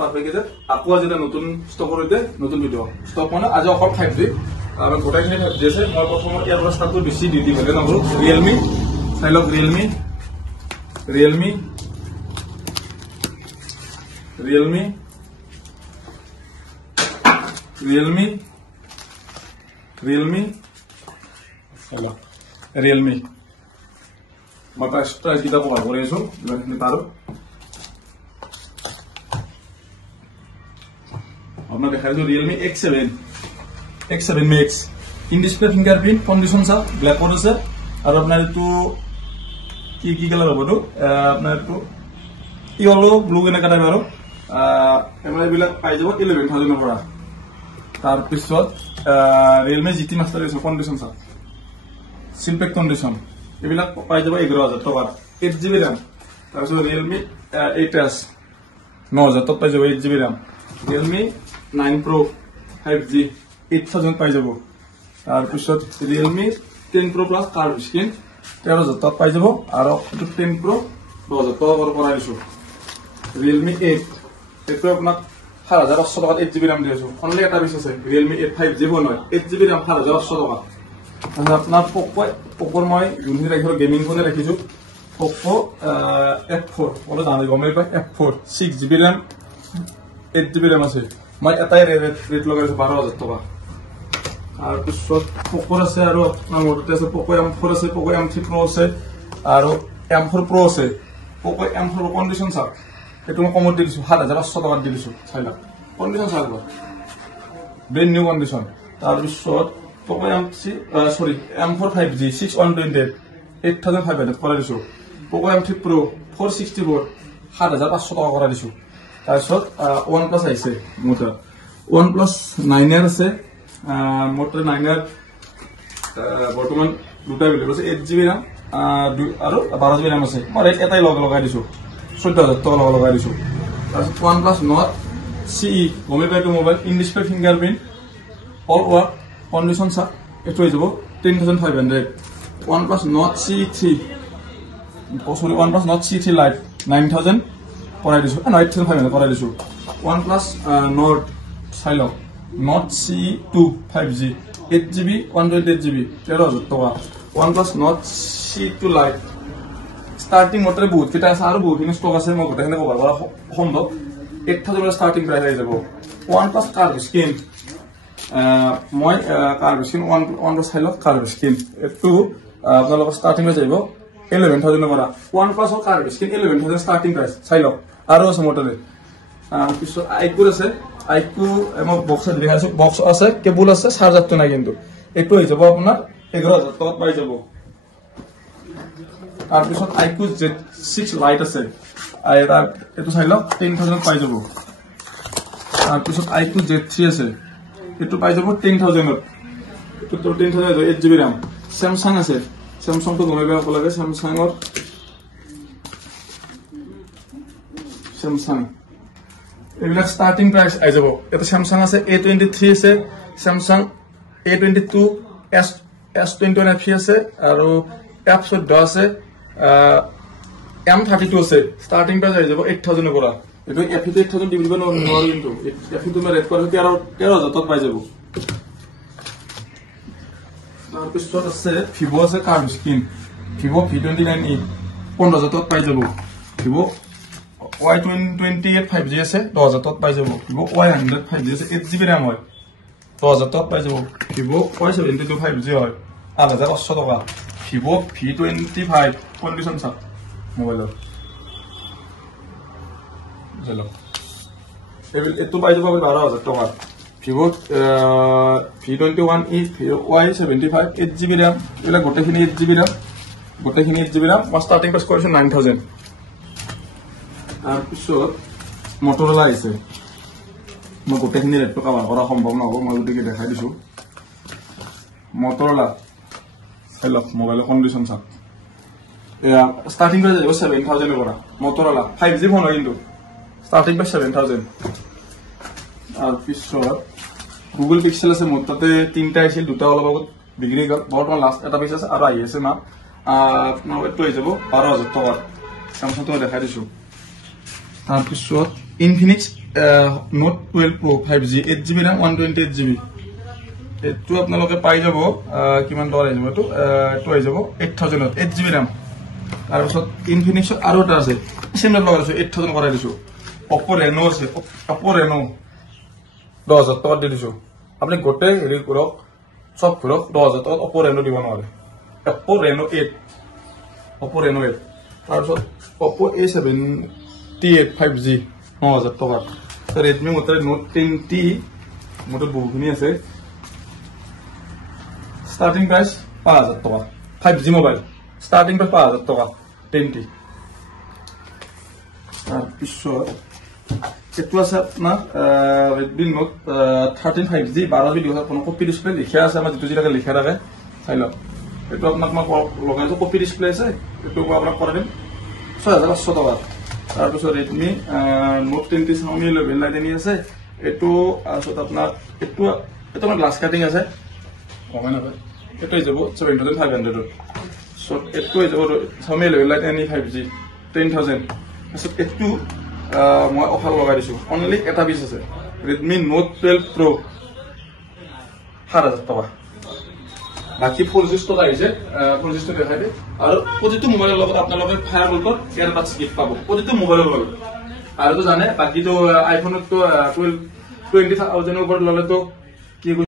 perfect যে আকৌ আজি নতুন ষ্টকৰ সৈতে নতুন ভিডিঅ ষ্টক মানে আজি অকল 5G আমি গোটেইখিনি 5G আছে মই প্ৰথমত ইয়াৰ পৰা ষ্টাৰ্টটো বেছি দি হলে নকৰো Realme চাই লওক Realme চলো Realme মই প্ৰাইস কিটা কভাৰ কৰি আছো যিমানখিনি পাৰো আপনার দেখা যাচ্ছে Realme X7 Max in display fingerprint condition সব ব্ল্যাক কোড আছে আর আপনার একটু কি কালার হবে তো আপনার একটু ইয়েলো ব্লু এনে কাটা পারো এমন বিলাক পাই যাব 11000 এর পৰা তার পিছত Realme GT Master আছে কন্ডিশন সব সিম্পেক্ট কন্ডিশন এবিলাক পাই যাব 11000 টাকা 8GB RAM তারপর Realme 8S 9000 টাকা পাই যাব 8GB RAM Realme 9 Pro 5G 8000 পাই যাব তার পিছত Realme 10 Pro Plus curve screen 13000 টাকা পাই যাব আর 10 Pro 10000 টাকা করে পড়াইছো Realme 8 এটো আপনার 4800 টাকা 8GB RAM দিয়েছো অনলি এটা বিশেষ আছে Realme 8 5G নয় 8GB RAM 4800 টাকা আর আপনার Poco মই জুনি রাখিলো গেমিং ফোনে রাখিছো Poco F4 বলে জানি গমে পাই F4 6GB RAM 8GB RAM আছে মই এটাই রেট লগাইছো 12000 টাকা আর পিছত Poco আছে আর আপনার মডেল আছে Poco M4 আছে Poco M3 Pro আছে আর M4 Pro আছে Poco M4 কন্ডিশন সব এটো মই কমত দিছো 7500 টাকা দিছো চাইলা কন্ডিশন সব ব্র্যান্ড নিউ কন্ডিশন তার পিছত Poco M4 5G 6128 8500 করে দিছো Poco M3 Pro 464 7500 টাকা করে দিছো তারপর OnePlus আইছে মোটা OnePlus 9 আছে মোটা 9 বর্তমান দুটা এভেলেবল আছে 8GB RAM আর 12GB RAM আছে মই এটাই লগাই দিছো 14000 টাকা লগাই দিছো তারপর OnePlus Nord CE গমেবাইটো mobile in display fingerprint all work condition সব এটো হয়ে যাব 10500 OnePlus Nord CE3 OnePlus Nord CE3 Lite 9000 করাই দিছো 9500 করাই দিছো OnePlus Nord silo Nord CE2 5G 8GB 128GB 13000 টাকা OnePlus Nord CE2 Lite starting মোটরে বহুত কিটা আছে আর বহুত স্টক আছে মই গোটেইখানে কভার করা সম্ভৱ 8000 এর স্টার্টিং প্রাইস হয়ে যাব OnePlus কার্ভ স্ক্রিন মই কার্ভ স্ক্রিন OnePlus সাইলো কার্ভ স্ক্রিন এটো আপোনালোক স্টার্টিং হয়ে যাব 11000 এর পৰা OnePlus curve screen 11000 starting price সাইলো আর আছে মোটরে পিছত আইকু আছে আইকু এম বক্স দেখাইছো বক্স আছে কেবল আছে চার্জার তো নাই কিন্তু এটো হয়ে যাব আপনার 11000 টাকা পাই যাব আর পিছত আইকু Z6 লাইট আছে আর এটো চাইলো 10000 পাই যাব আর পিছত আইকু Z3 আছে এটো পাই যাব 10000 এটো তো 10000 8GB RAM Samsung আছে Samsung তো গমেবা লাগে Samsung এগুলা স্টার্টিং প্রাইস আই যাব এটা Samsung আছে A23 আছে Samsung A22 S21 FE আছে আর F14 আছে M32 আছে স্টার্টিং প্রাইস আই যাব 8000 এর পৰা এটো FE 8000 দিব নোৱাৰো কিন্তু FE তুমি রেট করে 13000 টাকা পাই যাব তার পিছত আছে Vivo আছে কার্ভ স্ক্রিন Vivo V29e 15000 টাকা পাই যাব Vivo Y28 5G আছে 10000 টাকা পাই যাব Vivo Y100 5G আছে 8GB RAM হয় 10000 টাকা পাই যাব Vivo Y72 5G হয় 8500 টাকা Vivo V25 কন্ডিশন সব মোবাইলৰ চলো এটো পাই যাব 12000 টাকা Vivo V21e Y75 8GB RAM এলা গোটেইখিনি 8GB RAM স্টার্টিং প্রাইস কৰিছো 9000 আর পিছত Motorola আছে মই গোটেইখিনি রেট কভার করা সম্ভব নহব মই গোটেইকে দেখাই দিছো Motorola হেল্ল মোবাইল কন্ডিশন সব স্টার্টিং প্রাইস যাব 7000 এর পৰা Motorola 5G ফোন হয় কিন্তু স্টার্টিং প্রাইস 7000 আর পিছত Google Pixel আছে মোট তাতে তিনটা আছিল দুটা অলপ আগত বিক্রি গল বর্তমান লাস্ট এটা পিস আছে আর আই আছে না আপনার এটো হয়ে যাব 12000 টাকা Samsung তো দেখাই দিছো তার পিছত Infinix note 12 Pro 5G 8GB RAM 128GB এটো আপোনালোকে পাই যাব কিমান টকা আহিব এটো এটো আহি যাব 8000 8GB RAM তাৰ পিছত ইনফিনিক্স আৰু এটা আছে সিমত লগাই দিছো 8000 কৰাই দিছো Oppo Reno আছে Oppo Reno 10000 টকা দি দিছো আপুনি গোটে হেৰি কৰক সব কৰক 10000 টকা Oppo Reno দিব নোৱাৰে Oppo Reno 8 তাৰ পিছত Oppo A78 5G 9000 টকা Redmi মোটৰ Note 10T মোটৰ বহুখিনি আছে starting price 5000 টকা 5G mobile starting price 5000 টকা 10T পিছত এটো আছে আপোনাৰ Redmi Note 13 5G 12GB কোনো কপি ডিসপ্লে লিখা আছে আমাৰ যেটো যেটা লিখা থাকে চাই লওক এটো আপোনাক মই লগাইছো কপি ডিসপ্লে আছে এটো আপোনাক কৰি দিম 6500 টকা তাৰ পিছত Redmi Note 10T Xiaomi 11 লাইনি আছে এটো আছে আপোনাৰ এটো আমাৰ গ্লাস কাটিং আছে কমে না এটো যাব 7500 সো এটো যাব Xiaomi 11 লাইনি 5G 10000 সো এটো মই অফার লগাই দিছো অনলি এটা পিস আছে Redmi Note 12 Pro 7000 টকা বাকি 4G টকা আছে 4G টো দেখাই দে আৰু প্ৰতিটো মোবাইলৰ লগত আপোনালোকে ফায়াৰবল্টৰ এয়াৰবাডছ গিফট পাব প্ৰতিটো মোবাইলৰ লগত আৰু তো জানে বাকি তো আইফোনত তো 20000 ওপৰত ললে তো কি